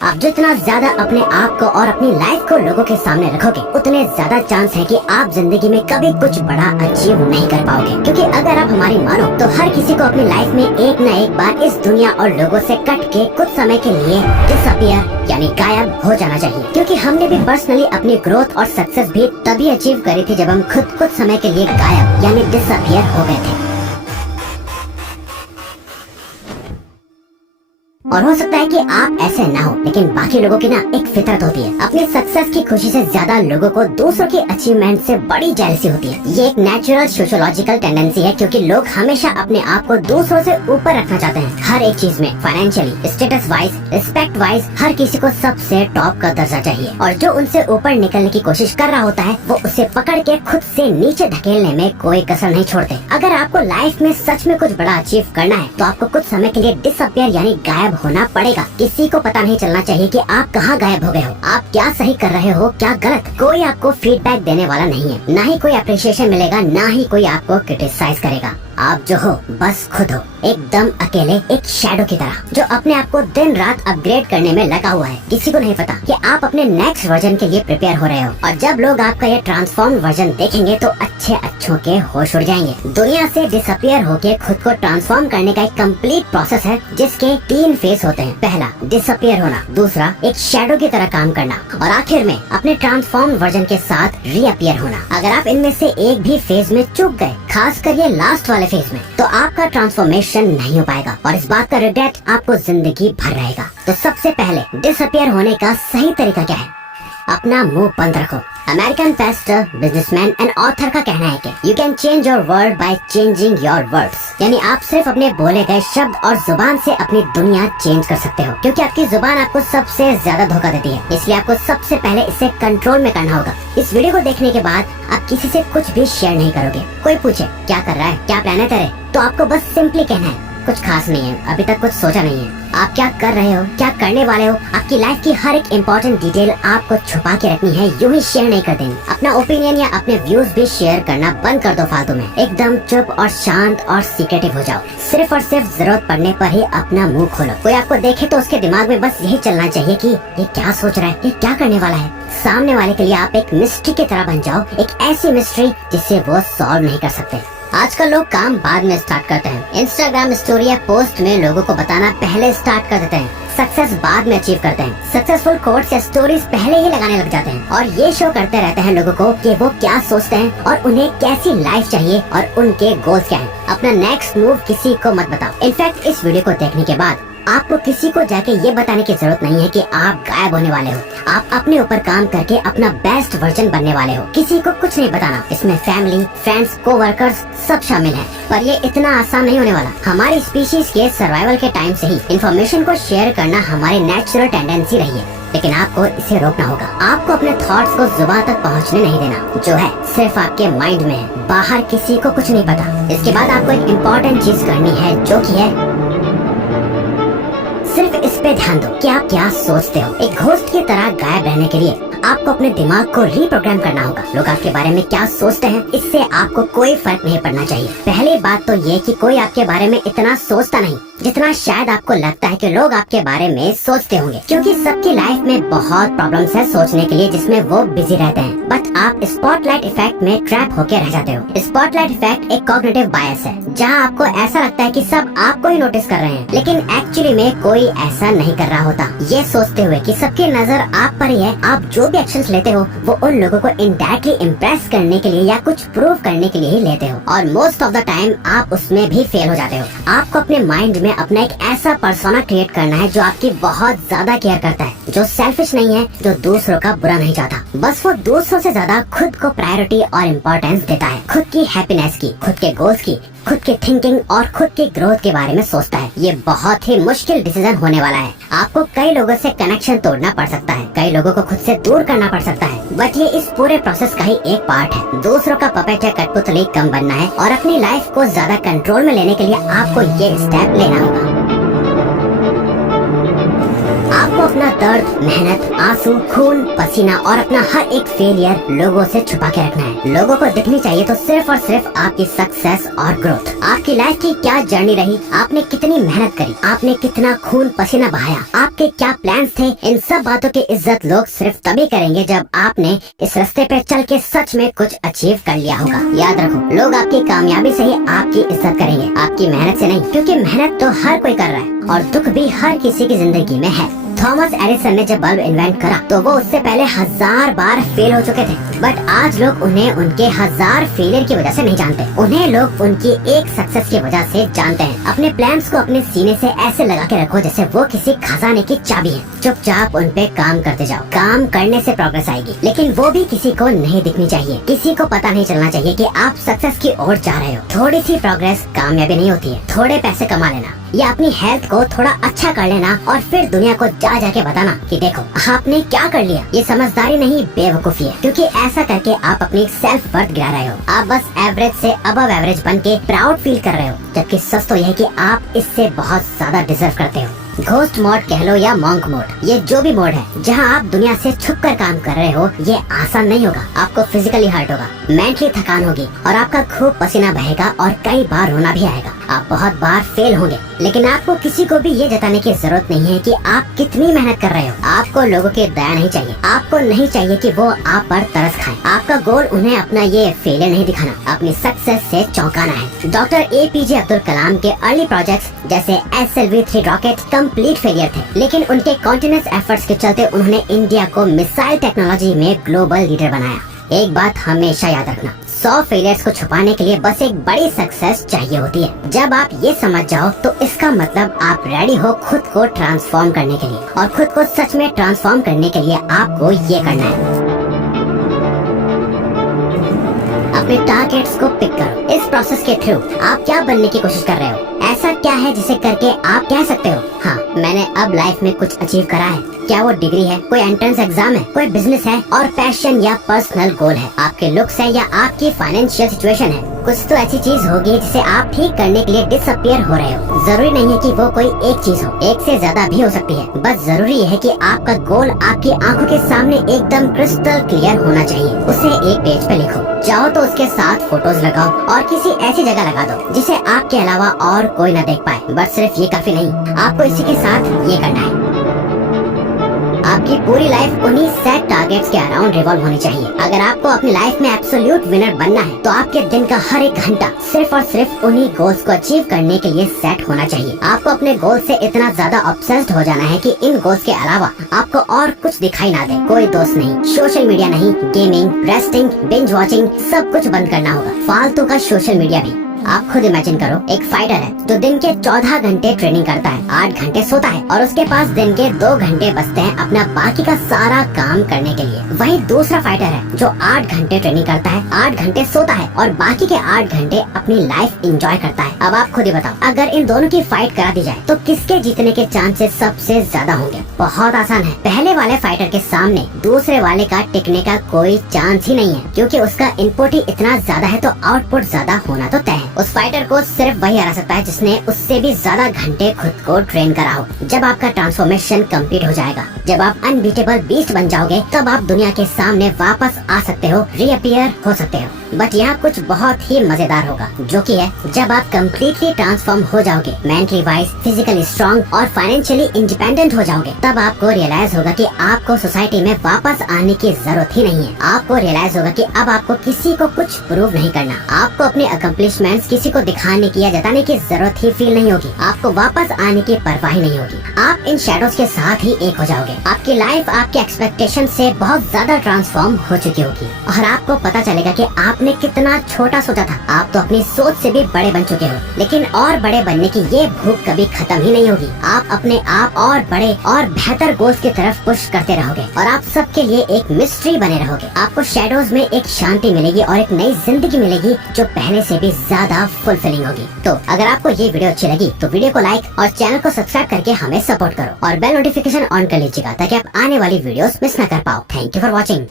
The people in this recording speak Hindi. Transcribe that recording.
आप जितना ज्यादा अपने आप को और अपनी लाइफ को लोगों के सामने रखोगे, उतने ज्यादा चांस है कि आप जिंदगी में कभी कुछ बड़ा अचीव नहीं कर पाओगे। क्योंकि अगर आप हमारी मानो तो हर किसी को अपनी लाइफ में एक न एक बार इस दुनिया और लोगों से कट के कुछ समय के लिए डिसअपियर यानी गायब हो जाना चाहिए। क्योंकि हमने भी पर्सनली अपनी ग्रोथ और सक्सेस भी तभी अचीव करी थी जब हम खुद कुछ समय के लिए गायब यानी डिसअपियर हो गए थे। और हो सकता है कि आप ऐसे ना हो, लेकिन बाकी लोगों की ना एक फितरत होती है, अपनी सक्सेस की खुशी से ज्यादा लोगों को दूसरों के अचीवमेंट से बड़ी जेलसी होती है। ये एक नेचुरल सोशियोलॉजिकल टेंडेंसी है, क्योंकि लोग हमेशा अपने आप को दूसरों से ऊपर रखना चाहते हैं। हर एक चीज में, financially, status wise, respect wise, हर किसी को सबसे टॉप का दर्जा चाहिए। और जो उनसे ऊपर निकलने की कोशिश कर रहा होता है, वो उसे पकड़ के खुद से नीचे धकेलने में कोई कसर नहीं छोड़ते। अगर आपको लाइफ में सच में कुछ बड़ा अचीव करना है, तो आपको कुछ समय के लिए डिसअपियर यानी गायब होना पड़ेगा। किसी को पता नहीं चलना चाहिए कि आप कहाँ गायब हो गए हो, आप क्या सही कर रहे हो, क्या गलत। कोई आपको फीडबैक देने वाला नहीं है, ना ही कोई अप्रिशिएशन मिलेगा, ना ही कोई आपको क्रिटिसाइज करेगा। आप जो हो बस खुद हो, एकदम अकेले, एक शैडो की तरह, जो अपने आप को दिन रात अपग्रेड करने में लगा हुआ है। किसी को नहीं पता कि आप अपने नेक्स्ट वर्जन के लिए प्रिपेयर हो रहे हो। और जब लोग आपका ये ट्रांसफॉर्म वर्जन देखेंगे तो अच्छे अच्छों के होश उड़ जाएंगे। दुनिया से डिसअपियर होके खुद को ट्रांसफॉर्म करने का एक कंप्लीट प्रोसेस है, जिसके 3 फेज होते हैं। पहला डिसअपियर होना, दूसरा एक शैडो की तरह काम करना, और आखिर में अपने ट्रांसफॉर्म वर्जन के साथ रीअपियर होना। अगर आप इनमें से एक भी फेज में चूक गए, खासकर ये लास्ट वाले फेज में, तो आपका ट्रांसफॉर्मेशन नहीं हो पाएगा और इस बात का रिग्रेट आपको जिंदगी भर रहेगा। तो सबसे पहले डिसअपियर होने का सही तरीका क्या है? अपना मुंह बंद रखो। American Pasteur, businessman and author का कहना है कि you can change your world by changing your words, यानी आप सिर्फ अपने बोले गए शब्द और जुबान से अपनी दुनिया चेंज कर सकते हो। क्योंकि आपकी जुबान आपको सबसे ज्यादा धोखा देती है, इसलिए आपको सबसे पहले इसे कंट्रोल में करना होगा। इस वीडियो को देखने के बाद आप किसी से कुछ भी शेयर नहीं करोगे। कोई पूछे क्या कर रहा है, क्या प्लान है तेरे, तो आपको बस सिंपली कहना है कुछ खास नहीं है, अभी तक कुछ सोचा नहीं है। आप क्या कर रहे हो, क्या करने वाले हो, आपकी लाइफ की हर एक इम्पोर्टेंट डिटेल आपको छुपा के रखनी है, यूं ही शेयर नहीं कर देनी। अपना ओपिनियन या अपने व्यूज भी शेयर करना बंद कर दो फालतू में। एकदम चुप और शांत और सीक्रेटिव हो जाओ। सिर्फ और सिर्फ जरूरत पड़ने पर ही अपना मुंह खोलो। कोई आपको देखे तो उसके दिमाग में बस यही चलना चाहिए कि ये क्या सोच रहा है, ये क्या करने वाला है। सामने वाले के लिए आप एक मिस्ट्री की तरह बन जाओ, एक ऐसी मिस्ट्री जिससे वो सॉल्व नहीं कर सकते। आजकल लोग काम बाद में स्टार्ट करते हैं। इंस्टाग्राम स्टोरी या पोस्ट में लोगों को बताना पहले स्टार्ट कर देते हैं। सक्सेस बाद में अचीव करते हैं। सक्सेसफुल कोट्स या स्टोरीज पहले ही लगाने लग जाते हैं और ये शो करते रहते हैं लोगों को कि वो क्या सोचते हैं और उन्हें कैसी लाइफ चाहिए और उनके गोल्स क्या हैं। अपना नेक्स्ट मूव किसी को मत बताओ। इनफैक्ट इस वीडियो को देखने के बाद आपको किसी को जाके ये बताने की जरूरत नहीं है कि आप गायब होने वाले हो। आप अपने ऊपर काम करके अपना बेस्ट वर्जन बनने वाले हो। किसी को कुछ नहीं बताना। इसमें फैमिली, फ्रेंड्स, कोवर्कर्स सब शामिल हैं। पर ये इतना आसान नहीं होने वाला। हमारी स्पीशीज के सर्वाइवल के टाइम से ही इन्फॉर्मेशन को शेयर करना हमारी नेचुरल टेंडेंसी रही है, लेकिन आपको इसे रोकना होगा। आपको अपने थॉट्स को जुबान तक पहुंचने नहीं देना। जो है सिर्फ आपके माइंड में है, बाहर किसी को कुछ नहीं पता। इसके बाद आपको एक इम्पोर्टेंट चीज करनी है, जो की है सिर्फ इस पे ध्यान दो कि आप क्या सोचते हो। एक घोस्ट की तरह गायब रहने के लिए आपको अपने दिमाग को रीप्रोग्राम करना होगा। लोग आपके बारे में क्या सोचते हैं, इससे आपको कोई फर्क नहीं पड़ना चाहिए। पहली बात तो ये कि कोई आपके बारे में इतना सोचता नहीं जितना शायद आपको लगता है कि लोग आपके बारे में सोचते होंगे। क्योंकि सबकी लाइफ में बहुत प्रॉब्लम्स है सोचने के लिए, जिसमें वो बिजी रहते हैं। बट आप स्पॉटलाइट इफेक्ट में ट्रैप होके रह जाते हो। स्पॉटलाइट इफेक्ट एक कॉग्निटिव बायस है, जहाँ आपको ऐसा लगता है कि सब आपको ही नोटिस कर रहे हैं, लेकिन एक्चुअली में कोई ऐसा नहीं कर रहा होता। ये सोचते हुए कि सबकी नजर आप पर ही है, आप जो भी एक्शंस लेते हो वो उन लोगों को इनडायरेक्टली इम्प्रेस करने के लिए या कुछ प्रूव करने के लिए ही लेते हो, और मोस्ट ऑफ द टाइम आप उसमें भी फेल हो जाते हो। आपको अपने माइंड में अपना एक ऐसा पर्सोना क्रिएट करना है जो आपकी बहुत ज्यादा केयर करता है, जो सेल्फिश नहीं है, जो दूसरों का बुरा नहीं चाहता। बस वो दूसरों से ज्यादा खुद को प्रायोरिटी और इम्पोर्टेंस देता है। खुद की हैप्पीनेस की, खुद के गोल्स की, खुद की थिंकिंग और खुद की ग्रोथ के बारे में सोचता है। ये बहुत ही मुश्किल डिसीजन होने वाला है। आपको कई लोगों से कनेक्शन तोड़ना पड़ सकता है, कई लोगों को खुद से दूर करना पड़ सकता है, बट ये इस पूरे प्रोसेस का ही एक पार्ट है। दूसरों का पपेट या कठपुतली कम बनना है और अपनी लाइफ को ज्यादा कंट्रोल में लेने के लिए आपको ये स्टेप लेना होगा। आपको आपको अपना दर्द, मेहनत, आंसू, खून, पसीना और अपना हर एक फेलियर लोगों से छुपा के रखना है। लोगों को दिखनी चाहिए तो सिर्फ और सिर्फ आपकी सक्सेस और ग्रोथ। आपकी लाइफ की क्या जर्नी रही, आपने कितनी मेहनत करी, आपने कितना खून पसीना बहाया, आपके क्या प्लान्स थे, इन सब बातों की इज्जत लोग सिर्फ तभी करेंगे जब आपने इस रास्ते पे चल के सच में कुछ अचीव कर लिया होगा। याद रखो, लोग आपकी कामयाबी से ही आपकी इज्जत करेंगे, आपकी मेहनत से नहीं, क्योंकि मेहनत तो हर कोई कर रहा है और दुख भी हर किसी की जिंदगी में है। थॉमस एडिसन ने जब बल्ब इन्वेंट करा तो वो उससे पहले 1000 बार फेल हो चुके थे, बट आज लोग उन्हें उनके 1000 फेलियर की वजह से नहीं जानते, उन्हें लोग उनकी एक सक्सेस की वजह से जानते हैं। अपने प्लान्स को अपने सीने से ऐसे लगा के रखो जैसे वो किसी खजाने की चाबी है। चुपचाप उन पे काम करते जाओ, काम करने से प्रोग्रेस आएगी, लेकिन वो भी किसी को नहीं दिखनी चाहिए, किसी को पता नहीं चलना चाहिए कि आप सक्सेस की ओर जा रहे हो। थोड़ी सी प्रोग्रेस कामयाबी नहीं होती है, थोड़े पैसे कमा लेना या अपनी हेल्थ को थोड़ा अच्छा कर लेना और फिर दुनिया को जाके बताना कि देखो आपने क्या कर लिया, ये समझदारी नहीं बेवकूफी है, क्योंकि ऐसा करके आप अपनी सेल्फ वर्थ गिरा रहे हो। आप बस एवरेज से अबव एवरेज बन के प्राउड फील कर रहे हो, जबकि सच तो यह है कि आप इससे बहुत ज्यादा डिजर्व करते हो। घोस्ट मोड कह लो या मॉन्क मोड, ये जो भी मोड है जहां आप दुनिया से छुपकर काम कर रहे हो, ये आसान नहीं होगा। आपको फिजिकली हर्ट होगा, मेंटली थकान होगी और आपका खूब पसीना बहेगा और कई बार रोना भी आएगा। आप बहुत बार फेल होंगे, लेकिन आपको किसी को भी ये जताने की जरूरत नहीं है कि आप कितनी मेहनत कर रहे हो। आपको लोगों की दया नहीं चाहिए, आपको नहीं चाहिए कि वो आप पर तरस खाएं। आपका गोल उन्हें अपना ये फेलियर नहीं दिखाना, अपनी सक्सेस से चौंकाना है। डॉक्टर APJ अब्दुल कलाम के अर्ली प्रोजेक्ट्स जैसे SLV-3 रॉकेट कंप्लीट फेलियर थे, लेकिन उनके कॉन्टिन्यूअस एफर्ट्स के चलते उन्होंने इंडिया को मिसाइल टेक्नोलॉजी में ग्लोबल लीडर बनाया। एक बात हमेशा याद रखना, 100 फेलियर्स को छुपाने के लिए बस एक बड़ी सक्सेस चाहिए होती है। जब आप ये समझ जाओ तो इसका मतलब आप रेडी हो खुद को ट्रांसफॉर्म करने के लिए, और खुद को सच में ट्रांसफॉर्म करने के लिए आपको ये करना है। अपने टारगेट्स को पिक करो। इस प्रोसेस के थ्रू आप क्या बनने की कोशिश कर रहे हो, ऐसा क्या है जिसे करके आप कह सकते हो हाँ मैंने अब लाइफ में कुछ अचीव करा है। क्या वो डिग्री है, कोई एंट्रेंस एग्जाम है, कोई बिजनेस है और पैशन या पर्सनल गोल है, आपके लुक्स है या आपकी फाइनेंशियल सिचुएशन है। कुछ तो ऐसी चीज होगी जिसे आप ठीक करने के लिए डिसअपियर हो रहे हो। जरूरी नहीं है कि वो कोई एक चीज हो, एक से ज्यादा भी हो सकती है। बस जरूरी है कि आपका गोल आपकी आंखों के सामने एकदम क्रिस्टल क्लियर होना चाहिए। उसे एक पेज पे लिखो, चाहो तो उसके साथ फोटोज लगाओ और किसी ऐसी जगह लगा दो जिसे आपके अलावा और कोई न देख पाए। बस सिर्फ ये काफी नहीं, आपको इसी के साथ ये करना है। आपकी पूरी लाइफ उन्हीं सेट टारगेट्स के अराउंड रिवॉल्व होनी चाहिए। अगर आपको अपनी लाइफ में एब्सोल्यूट विनर बनना है तो आपके दिन का हर एक घंटा सिर्फ और सिर्फ उन्हीं गोल्स को अचीव करने के लिए सेट होना चाहिए। आपको अपने गोल से इतना ज्यादा ऑब्सेस्ड हो जाना है कि इन गोल्स के अलावा आपको और कुछ दिखाई ना दे। कोई दोस्त नहीं, सोशल मीडिया नहीं, गेमिंग, रेस्टिंग, बिंज वॉचिंग, सब कुछ बंद करना होगा, फालतू का सोशल मीडिया भी। आप खुद इमेजिन करो, एक फाइटर है जो दिन के 14 घंटे ट्रेनिंग करता है, 8 घंटे सोता है और उसके पास दिन के 2 घंटे बचते हैं अपना बाकी का सारा काम करने के लिए। वही दूसरा फाइटर है जो 8 घंटे ट्रेनिंग करता है, 8 घंटे सोता है और बाकी के 8 घंटे अपनी लाइफ एंजॉय करता है। अब आप खुद ही बताओ, अगर इन दोनों की फाइट करा दी जाए तो किसके जीतने के चांसेस सबसे ज्यादा होंगे? बहुत आसान है, पहले वाले फाइटर के सामने दूसरे वाले का टिकने का कोई चांस ही नहीं है, क्योंकि उसका इनपुट ही इतना ज्यादा है तो आउटपुट ज्यादा होना तो तय है। उस फाइटर को सिर्फ वही हरा सकता है जिसने उससे भी ज्यादा घंटे खुद को ट्रेन करा हो। जब आपका ट्रांसफॉर्मेशन कंप्लीट हो जाएगा, जब आप अनबीटेबल बीस्ट बन जाओगे, तब आप दुनिया के सामने वापस आ सकते हो, रीअपियर हो सकते हो। बट यहाँ कुछ बहुत ही मजेदार होगा, जो कि है जब आप कम्प्लीटली ट्रांसफॉर्म हो जाओगे, मेंटली वाइज, फिजिकली स्ट्रॉन्ग और फाइनेंशियली इंडिपेंडेंट हो जाओगे, तब आपको रियलाइज होगा कि आपको सोसाइटी में वापस आने की जरूरत ही नहीं है। आपको रियलाइज होगा कि अब आपको किसी को कुछ प्रूव नहीं करना, आपको अपने अकम्प्लिशमेंट्स किसी को दिखाने की या जताने की जरूरत ही फील नहीं होगी, आपको वापस आने की परवाह नहीं होगी। आप इन शैडोज के साथ ही एक हो जाओगे। आपकी लाइफ आपके एक्सपेक्टेशन से बहुत ज्यादा ट्रांसफॉर्म हो चुकी होगी और आपको पता चलेगा कि आपने कितना छोटा सोचा था। आप तो अपनी सोच से भी बड़े बन चुके हो, लेकिन और बड़े बनने की ये भूख कभी खत्म ही नहीं होगी। आप अपने आप और बड़े और बेहतर गोल्स की तरफ पुश करते रहोगे और आप सबके लिए एक मिस्ट्री बने रहोगे। आपको शैडोज में एक शांति मिलेगी और एक नई जिंदगी मिलेगी जो पहले से भी ज्यादा फुलफिलिंग होगी। तो अगर आपको ये वीडियो अच्छी लगी तो वीडियो को लाइक और चैनल को सब्सक्राइब करके हमें सपोर्ट करो और बेल नोटिफिकेशन ऑन कर लीजिएगा ताकि आप आने वाली वीडियोस मिस न कर पाओ। Thank you for watching.